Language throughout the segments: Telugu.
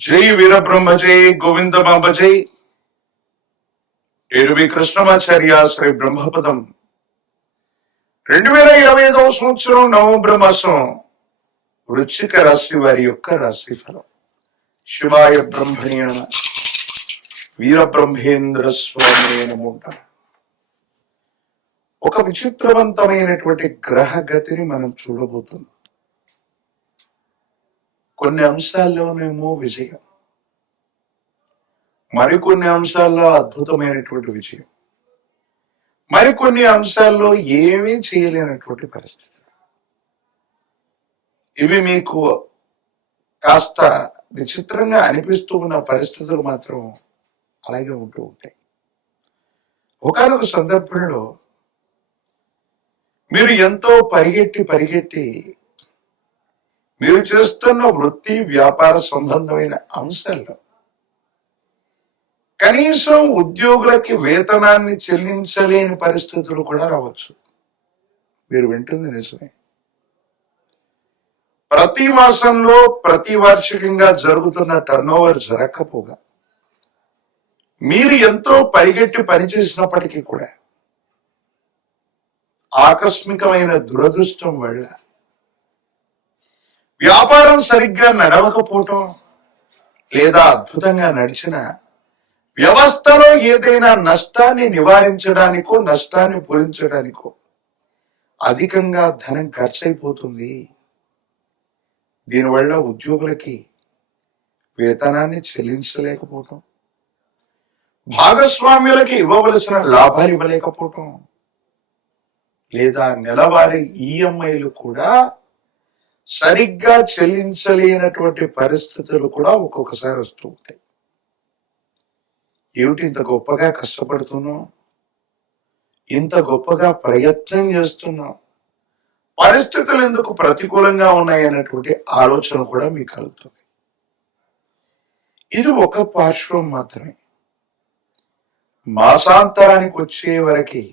జై వీరబ్రహ్మ జై గోవిందమాంబ జై. ఏరువి కృష్ణమాచార్య శ్రీ బ్రహ్మపదం 2025 సంవత్సరం నవంబర్ మాసం వృశ్చిక రాశి వారి యొక్క రాశి ఫలం. శివాయ బ్రహ్మణే నమః. వీరబ్రహ్మేంద్ర స్వామి నమః. ఒక విచిత్రవంతమైనటువంటి గ్రహ గతిని మనం చూడబోతున్నాం. కొన్ని అంశాల్లోనేమో విజయం, మరికొన్ని అంశాల్లో అద్భుతమైనటువంటి విజయం, మరికొన్ని అంశాల్లో ఏమీ చేయలేనటువంటి పరిస్థితి. ఇవి మీకు కాస్త విచిత్రంగా అనిపిస్తూ ఉన్న పరిస్థితులు మాత్రం అలాగే ఉంటూ ఉంటాయి. ఒకానొక సందర్భంలో మీరు ఎంతో పరిగెట్టి మీరు చేస్తున్న వృత్తి వ్యాపార సంబంధమైన అంశాల్లో కనీసం ఉద్యోగులకి వేతనాన్ని చెల్లించలేని పరిస్థితులు కూడా రావచ్చు. మీరు వింటుంది నిజమే. ప్రతి మాసంలో ప్రతి వార్షికంగా జరుగుతున్న టర్నోవర్ జరగకపోగా మీరు ఎంతో పరిగెట్టి పనిచేసినప్పటికీ కూడా ఆకస్మికమైన దురదృష్టం వల్ల వ్యాపారం సరిగ్గా నడవకపోవటం, లేదా అద్భుతంగా నడిచిన వ్యవస్థలో ఏదైనా నష్టాన్ని నివారించడానికో నష్టాన్ని పూరించడానికో అధికంగా ధనం ఖర్చు అయిపోతుంది. దీనివల్ల ఉద్యోగులకి వేతనాన్ని చెల్లించలేకపోవటం, భాగస్వామ్యులకి ఇవ్వవలసిన లాభాలు ఇవ్వలేకపోవటం, లేదా నెలవారీ ఈఎంఐలు కూడా సరిగ్గా చెల్లించలేనటువంటి పరిస్థితులు కూడా ఒక్కొక్కసారి వస్తూ ఉంటాయి. ఏమిటి ఇంత గొప్పగా కష్టపడుతున్నాం, ఇంత గొప్పగా ప్రయత్నం చేస్తున్నాం, పరిస్థితులు ఎందుకు ప్రతికూలంగా ఉన్నాయన్నటువంటి ఆలోచన కూడా మీకు కలుగుతుంది. ఇది ఒక పార్శ్వం మాత్రమే. మాసాంతరానికి వచ్చే వరకు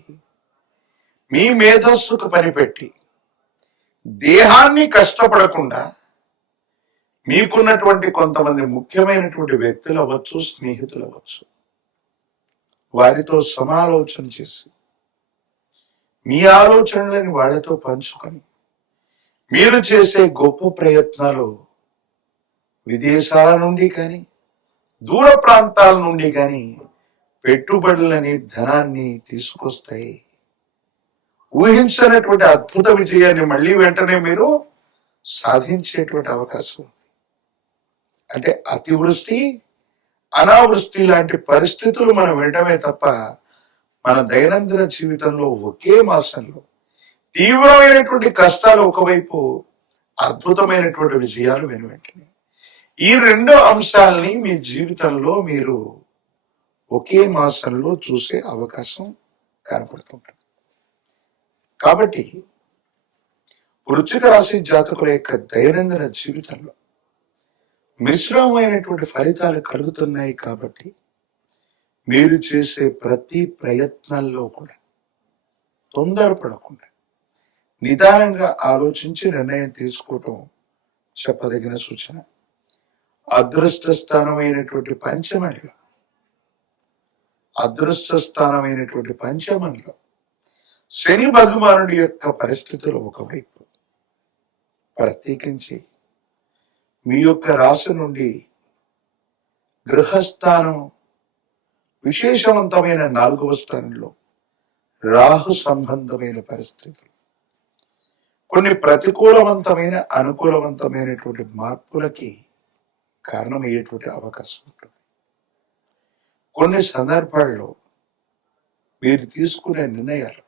మీ మేధస్సుకు పనిపెట్టి దేహాన్ని కష్టపడకుండా మీకున్నటువంటి కొంతమంది ముఖ్యమైనటువంటి వ్యక్తులు అవ్వచ్చు, స్నేహితులు అవ్వచ్చు, వారితో సమాలోచన చేసి మీ ఆలోచనలని వాళ్ళతో పంచుకొని మీరు చేసే గొప్ప ప్రయత్నాలు విదేశాల నుండి కానీ దూర ప్రాంతాల నుండి కానీ పెట్టుబడులని ధనాన్ని తీసుకొస్తాయి. ఊహించినటువంటి అద్భుత విజయాన్ని మళ్ళీ వెంటనే మీరు సాధించేటువంటి అవకాశం ఉంది. అంటే అతివృష్టి అనావృష్టి లాంటి పరిస్థితులు మనం వినటమే తప్ప మన దైనందిన జీవితంలో ఒకే మాసంలో తీవ్రమైనటువంటి కష్టాలు ఒకవైపు, అద్భుతమైనటువంటి విజయాలు వెనువెంటనే. ఈ రెండు అంశాలని మీ జీవితంలో మీరు ఒకే మాసంలో చూసే అవకాశం కనపడుతుంటుంది. కాబట్టి వృశ్చిక రాశి జాతకుల యొక్క దైనందిన జీవితంలో మిశ్రమమైనటువంటి ఫలితాలు కలుగుతున్నాయి. కాబట్టి మీరు చేసే ప్రతి ప్రయత్నాల్లో కూడా తొందరపడకుండా నిదానంగా ఆలోచించి నిర్ణయం తీసుకోవటం చెప్పదగిన సూచన. అదృష్ట స్థానమైనటువంటి పంచమంలో శని భగవానుడి యొక్క పరిస్థితులు ఒకవైపు, ప్రత్యేకించి మీ యొక్క రాశి నుండి గృహస్థానం విశేషవంతమైన 4వ స్థానంలో రాహు సంబంధమైన పరిస్థితులు కొన్ని ప్రతికూలవంతమైన అనుకూలవంతమైనటువంటి మార్పులకి కారణమయ్యేటువంటి అవకాశం ఉంటుంది. కొన్ని సందర్భాల్లో మీరు తీసుకునే నిర్ణయాలు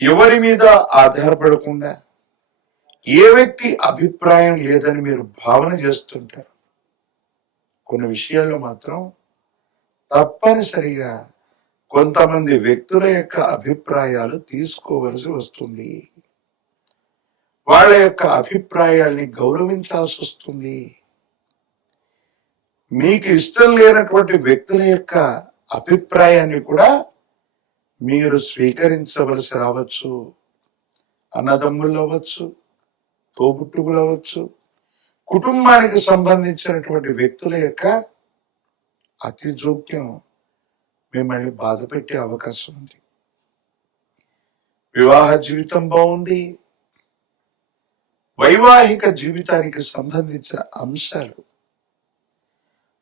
ఎవరి మీద ఆధారపడకుండా, ఏ వ్యక్తి అభిప్రాయం లేదని మీరు భావన చేస్తుంటారు. కొన్ని విషయాల్లో మాత్రం తప్పనిసరిగా కొంతమంది వ్యక్తుల యొక్క అభిప్రాయాలు తీసుకోవలసి వస్తుంది. వాళ్ళ యొక్క అభిప్రాయాల్ని గౌరవించాల్సి వస్తుంది. మీకు ఇష్టం లేనటువంటి వ్యక్తుల యొక్క అభిప్రాయాన్ని కూడా మీరు స్వీకరించవలసి రావచ్చు. అన్నదమ్ముళ్ళు అవ్వచ్చు, తోబుట్టువులు అవ్వచ్చు, కుటుంబానికి సంబంధించినటువంటి వ్యక్తుల యొక్క అతి జోక్యం మిమ్మల్ని బాధ పెట్టే అవకాశం ఉంది. వివాహ జీవితం బాగుంది, వైవాహిక జీవితానికి సంబంధించిన అంశాలు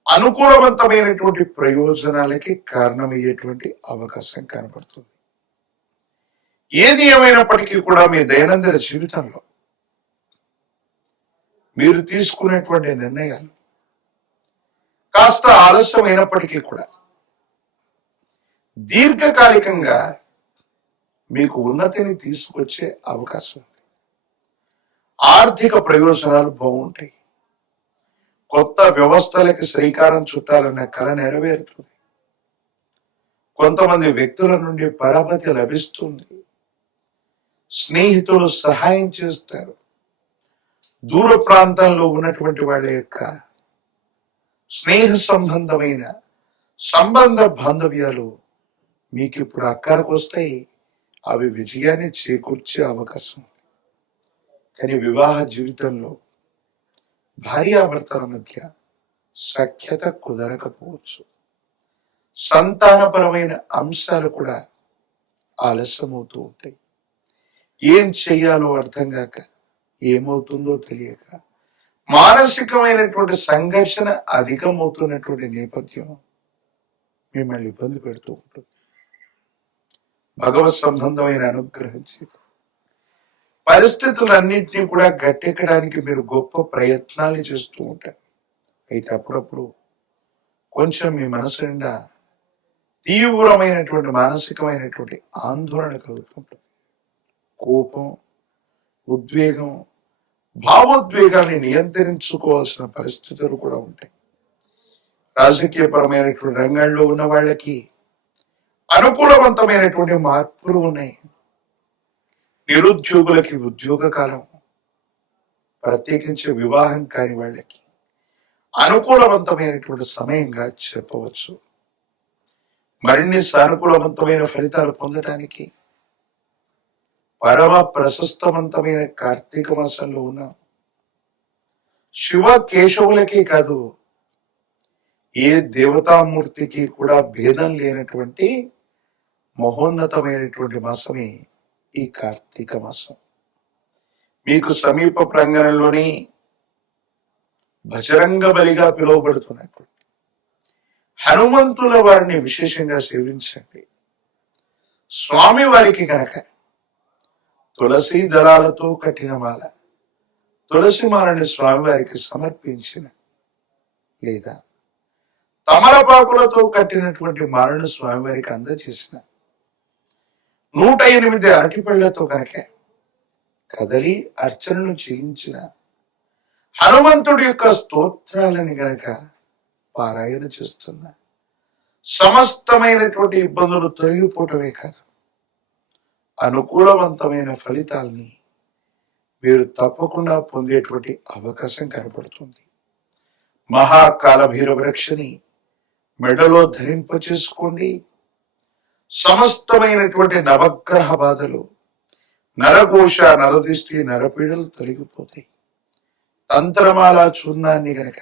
అనుకూలవంతమైనటువంటి ప్రయోజనాలకి కారణమయ్యేటువంటి అవకాశం కనబడుతుంది. ఏది ఏమైనప్పటికీ కూడా మీ దైనందిన జీవితంలో మీరు తీసుకునేటువంటి నిర్ణయాలు కాస్త ఆలస్యమైనప్పటికీ కూడా దీర్ఘకాలికంగా మీకు ఉన్నతిని తీసుకొచ్చే అవకాశం ఉంది. ఆర్థిక ప్రయోజనాలు బాగుంటాయి. కొత్త వ్యవస్థలకి శ్రీకారం చుట్టాలన్న కళ నెరవేరుతుంది. కొంతమంది వ్యక్తుల నుండి పరపతి లభిస్తుంది. స్నేహితులు సహాయం చేస్తారు. దూర ప్రాంతంలో ఉన్నటువంటి వాళ్ళ యొక్క స్నేహ సంబంధమైన సంబంధ బాంధవ్యాలు మీకు ఇప్పుడు అక్కరకు వస్తాయి. అవి విజయాన్ని చేకూర్చే అవకాశం ఉంది. కానీ వివాహ జీవితంలో భార్యాభర్తల మధ్య సఖ్యత కుదరకపోవచ్చు. సంతానపరమైన అంశాలు కూడా ఆలస్యమవుతూ ఉంటాయి. ఏం చెయ్యాలో అర్థం కాక, ఏమవుతుందో తెలియక మానసికమైనటువంటి సంఘర్షణ అధికమవుతున్నటువంటి నేపథ్యం మిమ్మల్ని ఇబ్బంది పెడుతూ ఉంటుంది. భగవత్ సంబంధమైన అనుగ్రహం చేత పరిస్థితులన్నింటినీ కూడా గట్టెక్కడానికి మీరు గొప్ప ప్రయత్నాలు చేస్తూ ఉంటారు. అయితే అప్పుడప్పుడు కొంచెం మీ మనసు నిండా తీవ్రమైనటువంటి మానసికమైనటువంటి ఆందోళన కలుగుతుంటుంది. కోపం, ఉద్వేగం, భావోద్వేగాన్ని నియంత్రించుకోవాల్సిన పరిస్థితులు కూడా ఉంటాయి. రాజకీయపరమైనటువంటి రంగాల్లో ఉన్న వాళ్ళకి అనుకూలవంతమైనటువంటి మార్పులు ఉన్నాయి. నిరుద్యోగులకి ఉద్యోగ కాలం, ప్రత్యేకించి వివాహం కాని వాళ్ళకి అనుకూలవంతమైనటువంటి సమయంగా చెప్పవచ్చు. మరిన్ని సానుకూలవంతమైన ఫలితాలు పొందడానికి పరమ ప్రశస్తవంతమైన కార్తీక మాసంలో ఉన్న శివ కేశవులకే కాదు, ఏ దేవతామూర్తికి కూడా భేదం లేనటువంటి మహోన్నతమైనటువంటి మాసమే ఈ కార్తీక మాసం. మీకు సమీప ప్రాంగణంలోని బజరంగ బలిగా పిలువబడుతున్నటువంటి హనుమంతుల వారిని విశేషంగా సేవించండి. స్వామి వారికి కనుక తులసి దళాలతో కట్టిన మాల, తులసి మాలని స్వామివారికి సమర్పించిన, లేదా తమలపాకులతో కట్టినటువంటి మాలను స్వామివారికి అందజేసిన, 108 అరటిపళ్లతో కనుక కదలి అర్చనను చేయించిన, హనుమంతుడి యొక్క స్తోత్రాలని గనక పారాయణ చేస్తున్న, సమస్తమైనటువంటి ఇబ్బందులు తొలగిపోవటమే కాదు, అనుకూలవంతమైన ఫలితాల్ని మీరు తప్పకుండా పొందేటువంటి అవకాశం కనపడుతుంది. మహాకాల భైరవ రక్షని మెడలో ధరింపచేసుకోండి. సమస్తమైనటువంటి నవగ్రహ బాధలు, నరఘోష, నరదిష్టి, నరపీడలు తొలగిపోతాయి. తంత్రమాల చూర్ణాన్ని గనక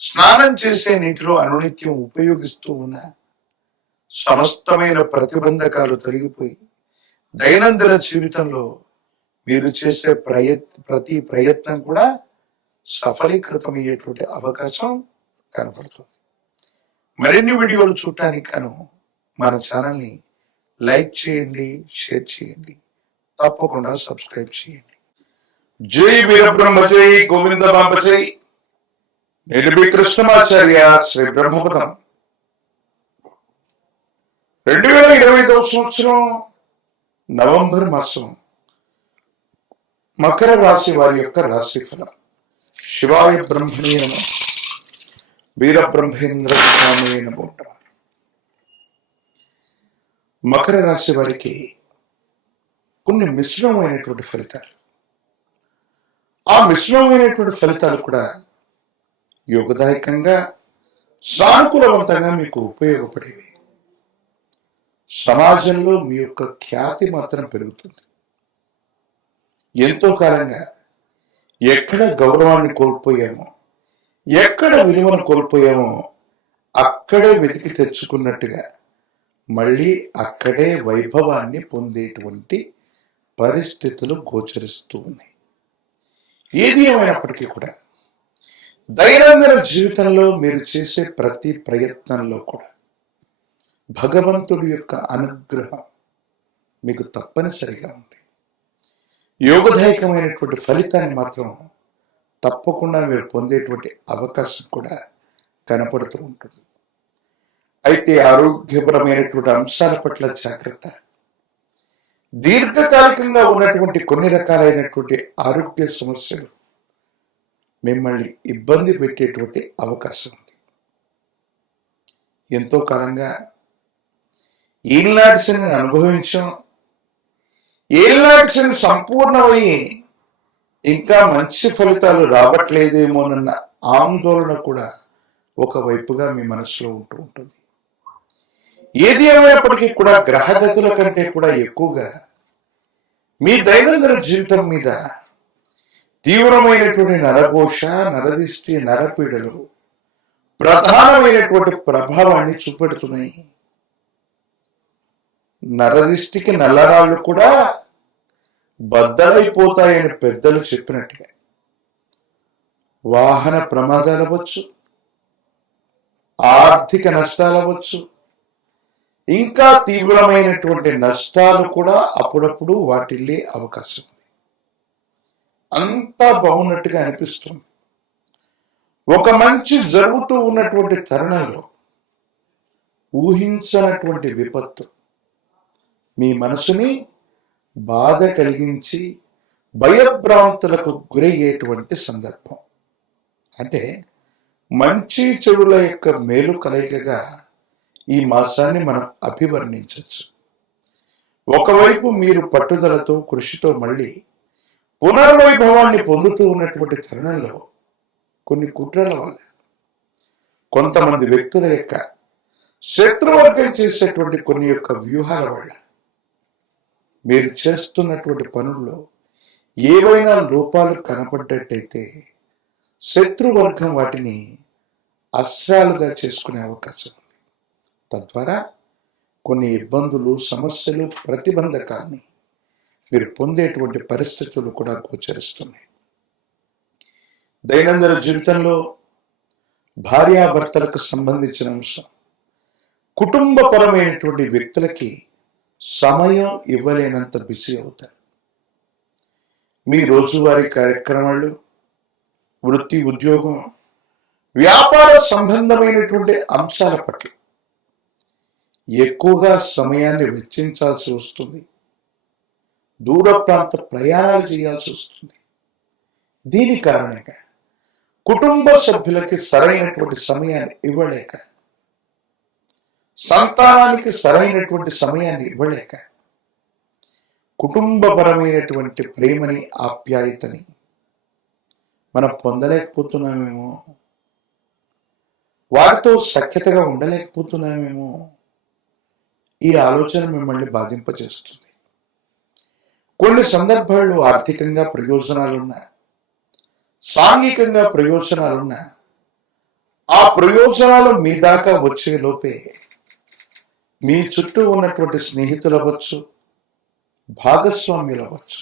స్నానం చేసే నీటిలో అనునిత్యం ఉపయోగిస్తూ ఉన్న సమస్తమైన ప్రతిబంధకాలు తొలగిపోయి దైనందిన జీవితంలో మీరు చేసే ప్రతి ప్రయత్నం కూడా సఫలీకృతమయ్యేటువంటి అవకాశం కనపడుతుంది. మరిన్ని వీడియోలు చూడటానికి గాను మన ఛానల్ని లైక్ చేయండి, షేర్ చేయండి, తప్పకుండా సబ్స్క్రైబ్ చేయండి. జై వీరబ్రహ్మ, జై గోవింద బాంబ, జై నేను కృష్ణమాచార్య, శ్రీ బ్రహ్మపదం. 2025వ సంవత్సరం నవంబర్ మాసం మకర రాశి వారి యొక్క రాశి ఫలం. శివాయ బ్రహ్మణే నమః, వీరబ్రహ్మేంద్ర స్వామి నమో నమః. మకర రాశి వారికి కొన్ని మిశ్రమమైనటువంటి ఫలితాలు. ఆ మిశ్రమమైనటువంటి ఫలితాలు కూడా యోగదాయకంగా, సానుకూలవంతంగా మీకు ఉపయోగపడేవి. సమాజంలో మీ యొక్క ఖ్యాతి మాత్రం పెరుగుతుంది. ఎంతో కాలంగా ఎక్కడ గౌరవాన్ని కోల్పోయామో, ఎక్కడ విలువను కోల్పోయామో అక్కడే వెతికి తెచ్చుకున్నట్టుగా మళ్ళీ అక్కడే వైభవాన్ని పొందేటువంటి పరిస్థితులు గోచరిస్తూ ఉన్నాయి. ఏది ఏమైనప్పటికీ కూడా దైనందిన జీవితంలో మీరు చేసే ప్రతి ప్రయత్నంలో కూడా భగవంతుడి యొక్క అనుగ్రహం మీకు తప్పనిసరిగా ఉంది. యోగదాయకమైనటువంటి ఫలితాన్ని మాత్రం తప్పకుండా మీరు పొందేటువంటి అవకాశం కూడా కనపడుతూ ఉంటుంది. అయితే ఆరోగ్యపరమైనటువంటి అంశాల పట్ల జాగ్రత్త. దీర్ఘకాలికంగా ఉన్నటువంటి కొన్ని రకాలైనటువంటి ఆరోగ్య సమస్యలు మిమ్మల్ని ఇబ్బంది పెట్టేటువంటి అవకాశం ఉంది. ఎంతో కాలంగా ఈనాటి శని అనుభవించాం. ఏళ్ళనాటి శని సంపూర్ణమయ్యి ఇంకా మంచి ఫలితాలు రావట్లేదేమోనన్న ఆందోళన కూడా ఒకవైపుగా మీ మనసులో ఉంటూ ఉంటుంది. ఏది ఏమైనప్పటికీ కూడా గ్రహగతుల కంటే కూడా ఎక్కువగా మీ దైనందిన జీవితం మీద తీవ్రమైనటువంటి నరఘోష, నరదిష్టి, నరపీడలు ప్రధానమైనటువంటి ప్రభావాన్ని చూపెడుతున్నాయి. నరదిష్టికి నల్లరాళ్ళు కూడా బద్దలైపోతాయని పెద్దలు చెప్పినట్టుగా వాహన ప్రమాదాలు అవ్వచ్చు, ఆర్థిక నష్టాలు అవ్వచ్చు, ఇంకా తీవ్రమైనటువంటి నష్టాలు కూడా అప్పుడప్పుడు వాటిల్లే అవకాశం ఉంది. అంతా బాగున్నట్టుగా అనిపిస్తుంది. ఒక మంచి జరుగుతూ ఉన్నటువంటి తరుణంలో ఊహించనటువంటి విపత్తు మీ మనసుని బాధ కలిగించి భయభ్రాంతులకు గురయ్యేటువంటి సందర్భం. అంటే మంచి చెడుల యొక్క మేలు కలయికగా ఈ మాసాన్ని మనం అభివర్ణించవచ్చు. ఒకవైపు మీరు పట్టుదలతో, కృషితో మళ్ళీ పునర్వైభవాన్ని పొందుతూ ఉన్నటువంటి తరుణంలో కొన్ని కుట్రల వల్ల, కొంతమంది వ్యక్తుల యొక్క శత్రువర్గం చేసేటువంటి కొన్ని యొక్క వ్యూహాల వల్ల మీరు చేస్తున్నటువంటి పనుల్లో ఏవైనా లోపాలు కనపడ్డట్టయితే శత్రువర్గం వాటిని అస్త్రాలుగా చేసుకునే అవకాశం ఉంది. తద్వారా కొన్ని ఇబ్బందులు, సమస్యలు, ప్రతిబంధకాన్ని మీరు పొందేటువంటి పరిస్థితులు కూడా గోచరిస్తున్నాయి. దైనందిన జీవితంలో భార్యాభర్తలకు సంబంధించిన అంశం, కుటుంబపరమైనటువంటి వ్యక్తులకి సమయం ఇవ్వలేనంత బిజీ అవుతారు. మీ రోజువారీ కార్యక్రమాలు, వృత్తి, ఉద్యోగం, వ్యాపార సంబంధమైనటువంటి అంశాల పట్ల ఎక్కువగా సమయాన్ని వెచ్చించాల్సి వస్తుంది. దూర ప్రాంత ప్రయాణాలు చేయాల్సి వస్తుంది. దీని కారణంగా కుటుంబ సభ్యులకి సరైనటువంటి సమయాన్ని ఇవ్వలేక, సంతానానికి సరైనటువంటి సమయాన్ని ఇవ్వలేక, కుటుంబపరమైనటువంటి ప్రేమని, ఆప్యాయతని మనం పొందలేకపోతున్నామేమో, వారితో సఖ్యతగా ఉండలేకపోతున్నామేమో, ఈ ఆలోచన మిమ్మల్ని బాధింపజేస్తుంది. కొన్ని సందర్భాల్లో ఆర్థికంగా ప్రయోజనాలున్నా, సాంఘికంగా ప్రయోజనాలున్నా, ఆ ప్రయోజనాలు మీ దాకా వచ్చే లోపే మీ చుట్టూ ఉన్నటువంటి స్నేహితులు అవ్వచ్చు, భాగస్వామ్యులు అవ్వచ్చు,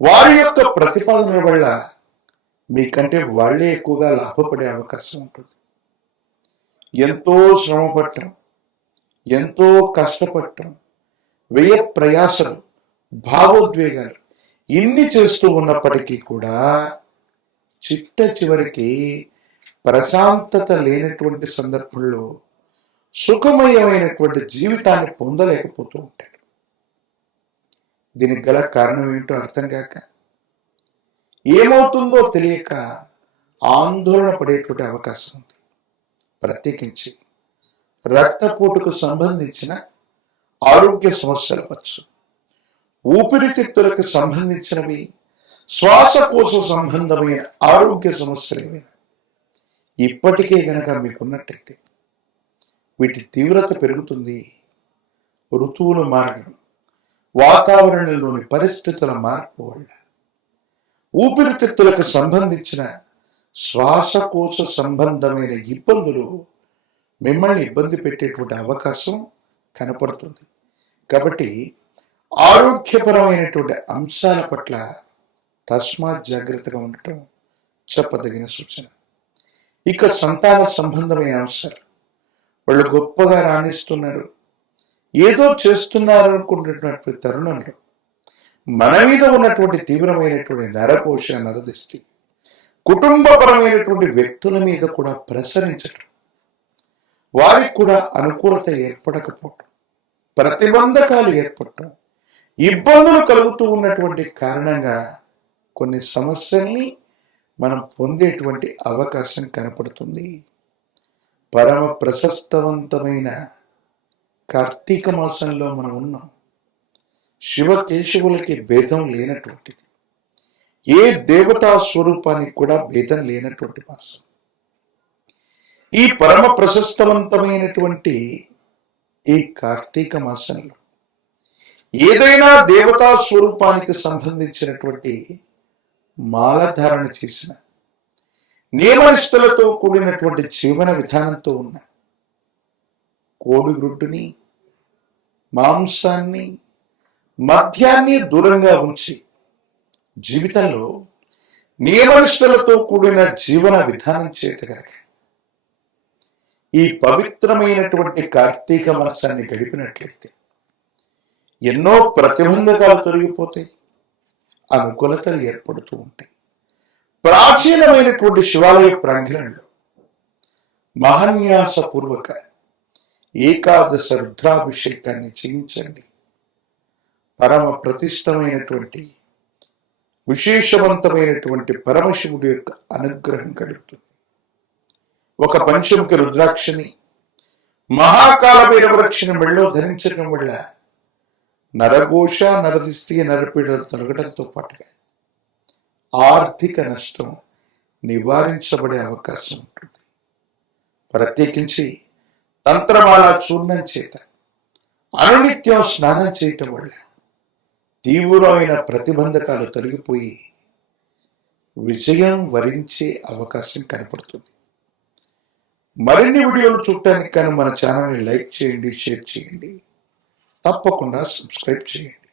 వారి యొక్క ప్రతిపాదనల వల్ల మీకంటే వాళ్లే ఎక్కువగా లాభపడే అవకాశం ఉంటుంది. ఎంతో శ్రమపడటం, ఎంతో కష్టపడటం, వ్యయ ప్రయాసలు, భావోద్వేగాలు ఇన్ని చేస్తూ ఉన్నప్పటికీ కూడా చిట్ట చివరికి ప్రశాంతత లేనటువంటి సందర్భంలో సుఖమయమైనటువంటి జీవితాన్ని పొందలేకపోతూ ఉంటాడు. దీనికి గల కారణం ఏంటో అర్థం కాక, ఏమవుతుందో తెలియక ఆందోళన పడేటువంటి అవకాశం ఉంది. ప్రత్యేకించి రక్తపోటుకు సంబంధించిన ఆరోగ్య సమస్యలు అవ్వచ్చు, ఊపిరితిత్తులకు సంబంధించినవి, శ్వాసకోశ సంబంధమైన ఆరోగ్య సమస్యలు ఏవైనా ఇప్పటికే గనక మీకున్నట్టయితే వీటి తీవ్రత పెరుగుతుంది. ఋతువులు మారడం, వాతావరణంలోని పరిస్థితుల మార్పు వల్ల ఊపిరితిత్తులకు సంబంధించిన శ్వాసకోశ సంబంధమైన ఇబ్బందులు మిమ్మల్ని ఇబ్బంది పెట్టేటువంటి అవకాశం కనపడుతుంది. కాబట్టి ఆరోగ్యపరమైనటువంటి అంశాల పట్ల తస్మాత్ జాగ్రత్తగా ఉండటం చెప్పదగిన సూచన. ఇక సంతాన సంబంధమైన అంశాలు, వాళ్ళు గొప్పగా రాణిస్తున్నారు, ఏదో చేస్తున్నారు అనుకున్నటువంటి తరుణంలో మన మీద ఉన్నటువంటి తీవ్రమైనటువంటి నరకోశ నరదృష్టి కుటుంబపరమైనటువంటి వ్యక్తుల మీద కూడా ప్రసరించడం, వారికి కూడా అనుకూలత ఏర్పడకపోవటం, ప్రతిబంధకాలు ఏర్పడటం, ఇబ్బందులు కలుగుతూ ఉన్నటువంటి కారణంగా కొన్ని సమస్యల్ని మనం పొందేటువంటి అవకాశం కనపడుతుంది. పరమ ప్రశస్తవంతమైన కార్తీక మాసంలో మనం ఉన్నాం. శివకేశవులకి భేదం లేనటువంటిది, ఏ దేవతా స్వరూపానికి కూడా భేదం లేనటువంటి మాసం. ఈ పరమ ప్రశస్తవంతమైనటువంటి ఈ కార్తీక మాసంలో ఏదైనా దేవతా స్వరూపానికి సంబంధించినటువంటి మాలధారణ చేసిన, నియమనిష్టలతో కూడినటువంటి జీవన విధానంతో ఉన్న కోడిగుడ్డుని, మాంసాన్ని, మద్యాన్ని దూరంగా ఉంచి జీవితంలో నియమనిష్టలతో కూడిన జీవన విధానం చేతగా ఈ పవిత్రమైనటువంటి కార్తీక మాసాన్ని గడిపినట్లయితే ఎన్నో ప్రతిబంధకాలు తొలగిపోతాయి, అనుకూలతలు ఏర్పడుతూ ఉంటాయి. ప్రాచీనమైనటువంటి శివాలయ ప్రాంగణంలో మహాన్యాసపూర్వక ఏకాదశ రుద్రాభిషేకాన్ని చేయించండి. పరమ ప్రతిష్టమైనటువంటి విశేషవంతమైనటువంటి పరమశివుడి యొక్క అనుగ్రహం కలుగుతుంది. ఒక పంచముఖి రుద్రాక్షని, మహాకాల భైరవరక్షని మెళ్ళో ధరించడం వల్ల నరఘోష, నరదిష్టి, నరపీడలు తొలగడంతో పాటుగా ఆర్థిక నష్టం నివారించబడే అవకాశం ఉంటుంది. ప్రత్యేకించి తంత్రమాల చూర్ణం చేత అనునిత్యం స్నానం చేయటం వల్ల తీవ్రమైన ప్రతిబంధకాలు తొలగిపోయి విజయం వరించే అవకాశం కనపడుతుంది. మరిన్ని వీడియోలు చూడటానికి కానీ మన ఛానల్ని లైక్ చేయండి, షేర్ చేయండి, తప్పకుండా సబ్స్క్రైబ్ చేయండి.